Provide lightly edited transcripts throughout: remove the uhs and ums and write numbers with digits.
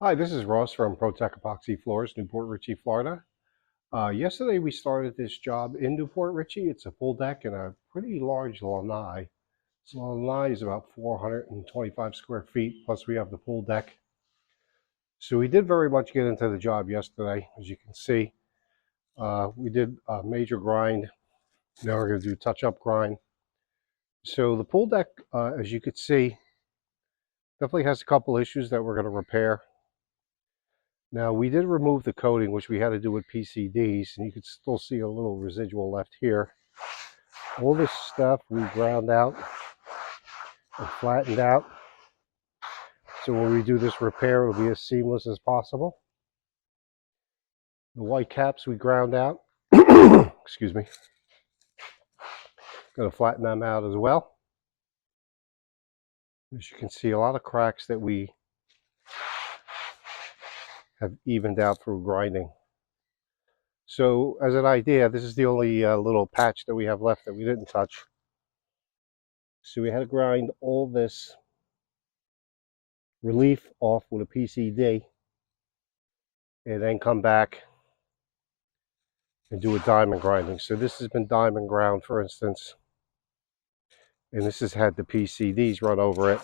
Hi, this is Ross from ProTech Epoxy Floors, Newport Richey, Florida. Yesterday we started this job in Newport Richey. It's a full deck and a pretty large lanai. So lanai is about 425 square feet, plus we have the pool deck. So we did very much get into the job yesterday, as you can see. We did a major grind. Now we're going to do touch-up grind. So the pool deck, as you can see, definitely has a couple issues that we're going to repair. Now we did remove the coating, which we had to do with PCDs, and you can still see a little residual left here. All this stuff we ground out and flattened out. So when we do this repair, it'll be as seamless as possible. The white caps we ground out. Excuse me. Going to flatten them out as well. As you can see, a lot of cracks that we have evened out through grinding. So as an idea, this is the only little patch that we have left that we didn't touch. So we had to grind all this relief off with a PCD and then come back and do a diamond grinding. So this has been diamond ground, for instance, and this has had the PCDs run over it,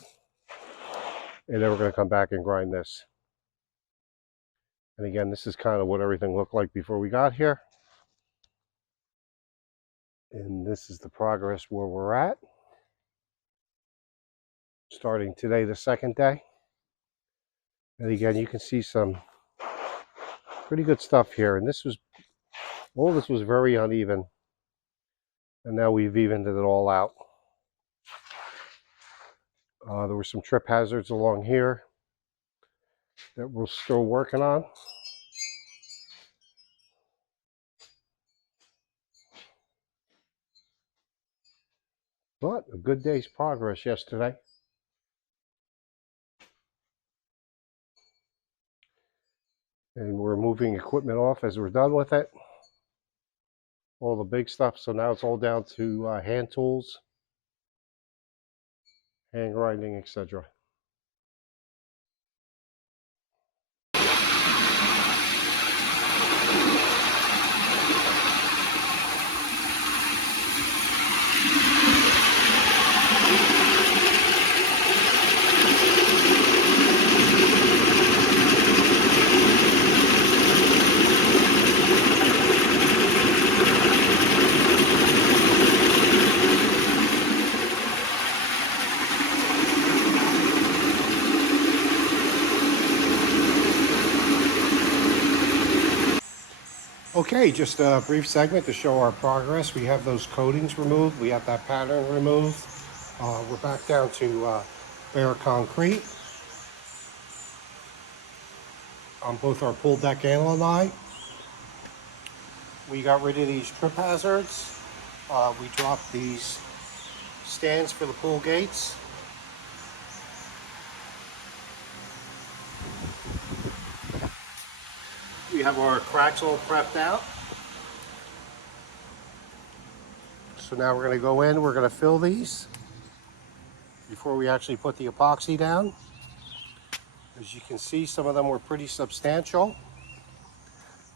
and then we're going to come back and grind this. And again, this is kind of what everything looked like before we got here, and this is the progress where we're at, starting today, the second day. And again, you can see some pretty good stuff here, and all this was very uneven, and now we've evened it all out. There were some trip hazards along here that we're still working on. But a good day's progress yesterday. And we're moving equipment off as we're done with it. All the big stuff. So now it's all down to hand tools, hand grinding, etc. Okay, just a brief segment to show our progress. We have those coatings removed. We have that pattern removed. We're back down to bare concrete on both our pool deck and lanai. We got rid of these trip hazards. We dropped these stands for the pool gates. We have our cracks all prepped out. So now we're going to go in, we're going to fill these before we actually put the epoxy down. As you can see, some of them were pretty substantial.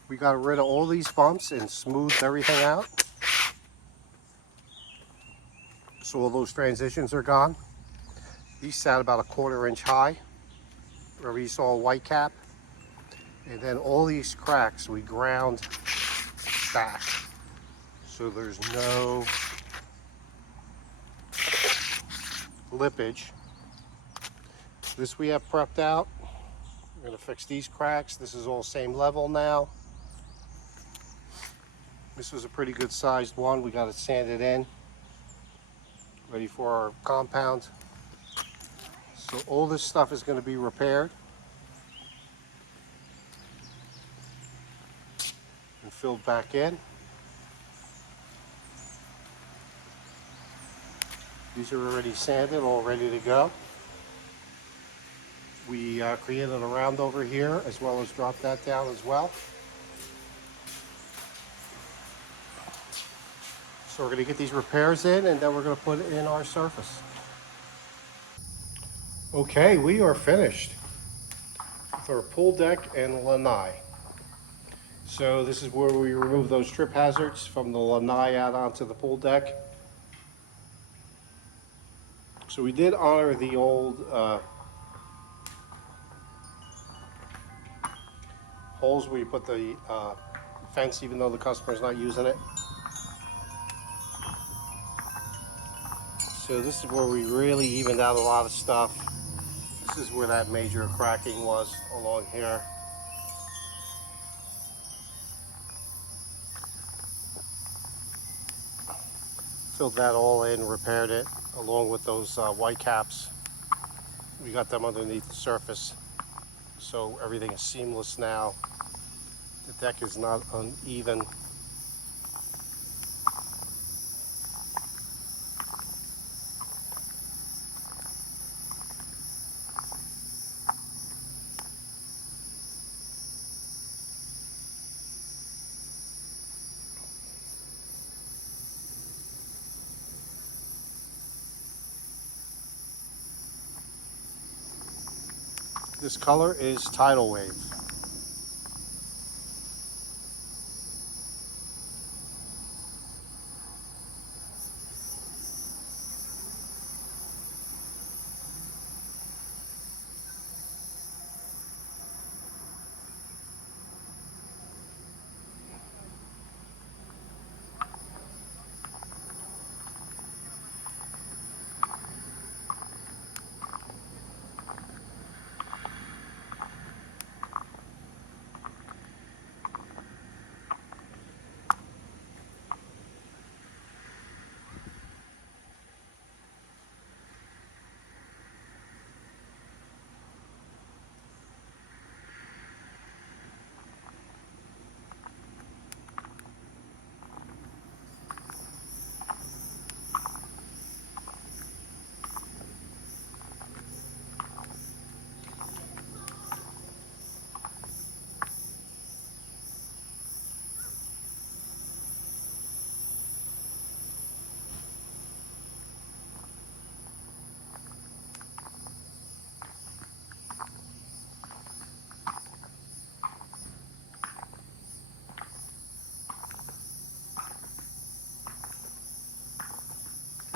We got rid of all these bumps and smoothed everything out. So all those transitions are gone. These sat about a 1/4 inch high, where we saw a white cap. And then all these cracks we ground back. So there's no lippage. This we have prepped out. We're going to fix these cracks. This is all same level now. This was a pretty good sized one. We got it sanded in, ready for our compound. So all this stuff is going to be repaired and filled back in. These are already sanded, all ready to go. We created a round over here as well as dropped that down as well. So we're going to get these repairs in, and then we're going to put in our surface. Okay, we are finished. for pool deck and lanai. So this is where we remove those trip hazards from the lanai out onto the pool deck. So we did honor the old holes where you put the fence, even though the customer's not using it. So this is where we really evened out a lot of stuff. This is where that major cracking was along here. Filled that all in, repaired it, along with those white caps. We got them underneath the surface, so everything is seamless now. The deck is not uneven. This color is Tidal Wave.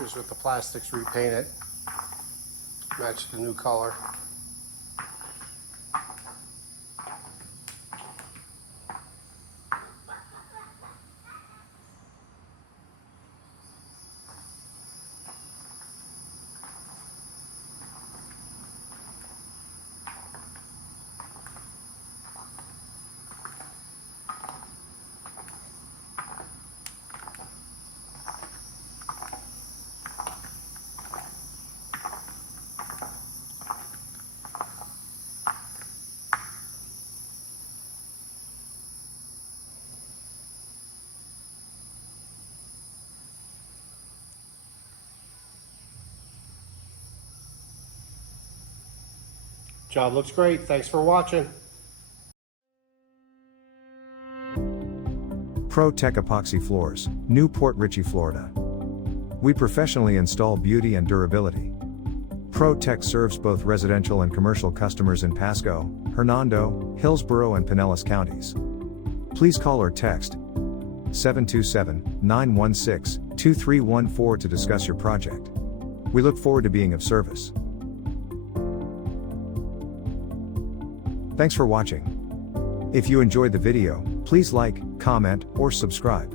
Here's with the plastics repainted, match the new color. Job looks great. Thanks for watching. Pro Tech Epoxy Floors, New Port Richey, Florida. We professionally install beauty and durability. Pro Tech serves both residential and commercial customers in Pasco, Hernando, Hillsborough and Pinellas counties. Please call or text 727-916-2314 to discuss your project. We look forward to being of service. Thanks for watching. If you enjoyed the video, please like, comment, or subscribe.